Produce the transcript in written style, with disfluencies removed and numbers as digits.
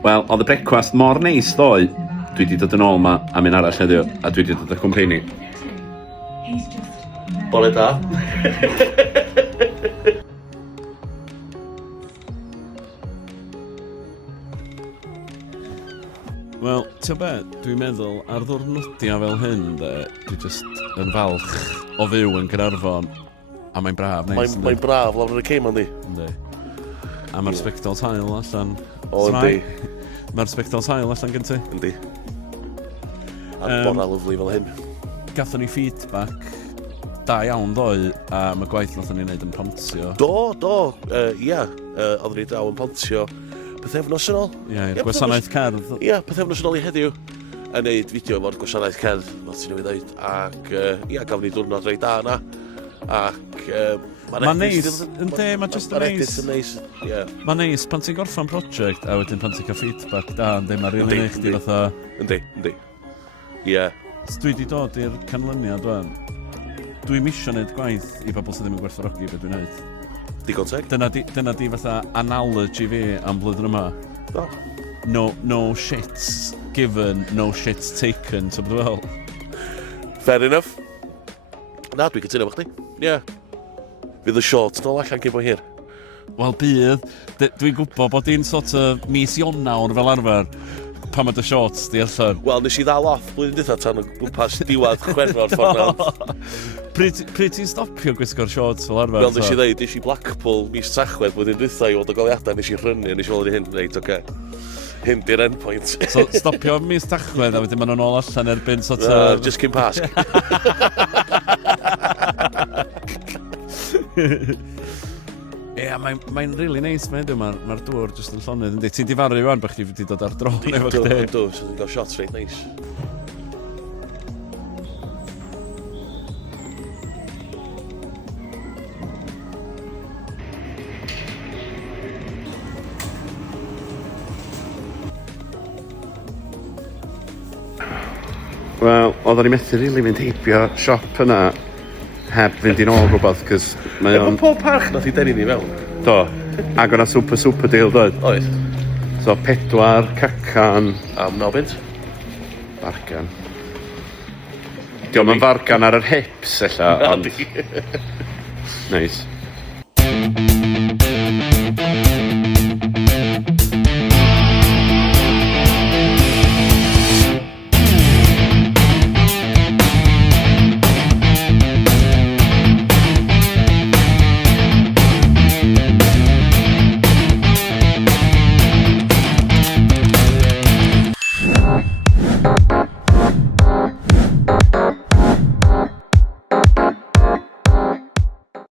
Wel, oedd y brecwast mor neis ddoe. Dwi wedi dod yn ôl ma am un arall heddiw, a dwi wedi dod â cwmrini. Bore da. Wel, ti'n beth, dwi'n meddwl ar ddwrnodia fel hyn, dwi just yn falch o fyw yn Gaernarfon, a mae'n braf, neis. Mae'n braf lawr yn y ceim, yndi? Yndi. A mae'r spectols hael allan. O, yndi. Mae'r spectols hael allan gen ti. Yndi. A'r bora lyflu fel hyn. Gathon ni feedback da iawn ddoe, a mae gwaith nathon ni'n neud yn pontio. Ia. Oedden ni draw yn pontio pythefnos yn ôl. Ie, gwasanaeth cerdd. Ie, pythefnos yn ôl i heddiw. Yn neud fideo efo'r gwasanaeth cerdd, fel ti'n ei ddweud. Ac, ia, gafon ni diwrnod reit da yna. Ac, Mae'n neis, ynddi, mae'n just yn neis. Mae'n neis, ie. Mae'n neis, pan ti'n gorffan project, a wedyn pan ti'n cael feedback da, ynddi, mae'n rili neis di fatha... Yndi. Ie. Dwi wedi dod i'r canlyniad, dwi'n. Dwi'n misio wneud gwaith i bobl sydd ddim yn gwerthfawrogi beth dwi'n neud. Digon teg. Dyna di fatha analogy fi am blwyddyn yma. Do. No shits given, no shits taken, so beth fel. Fair enough. Na, dwi'n cytuno efo chdi. Ie. Fydd y short nôl allan gybo hir. Wel bydd, dwi'n gwybod bod i'n sort of mis Ionawr fel arfer pan mae dy shorts di allan. Wel, nes i ddal off blwyddyn dwytha tan o gwmpas diwad Chwefror ffordd nawr. Pryd ti'n stopio gwisgo'r shorts fel arfer? Wel, nes i ddeud, nes i Blackpool mis Tachwedd blwyddyn dwytha i weld o goliadau, nes i rhynnu, nes i weld i hyn, reit, oce. Hyn di'r endpoint. So, stopio mis Tachwedd a wedyn maen nhw'n ôl allan erbyn sort of... Just cyn Pasg. Ie, mae'n really neis, mae'r dŵr jyst yn llonydd, ynddi? Ti'n difaru fan bych chi wedi dod ar dron efo chdi? Yndw, so ti'n cael shots reit neis. Wel, oedden ni methu rili fynd heibio siop yna heb fynd i'n ôl rhywbeth, cos mae o'n... Efo pob parch nath i denu ni fewn. Do, ac o'na super deal doedd. Oedd. So 4 cacan... Am 9 bunt. Bargan. Diolch yn fargan ar yr hips, ella, ond... Neis.